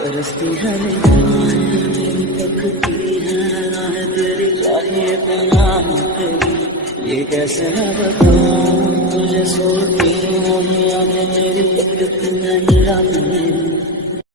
तरसती है निगाहें मेरी, तकती है राहें तेरी, चाहिए पनाह तेरी। ये कैसे मैं बताऊं तुझे, सोती हूँ वही आगे मेरी, तकती नहीं रात मेरी।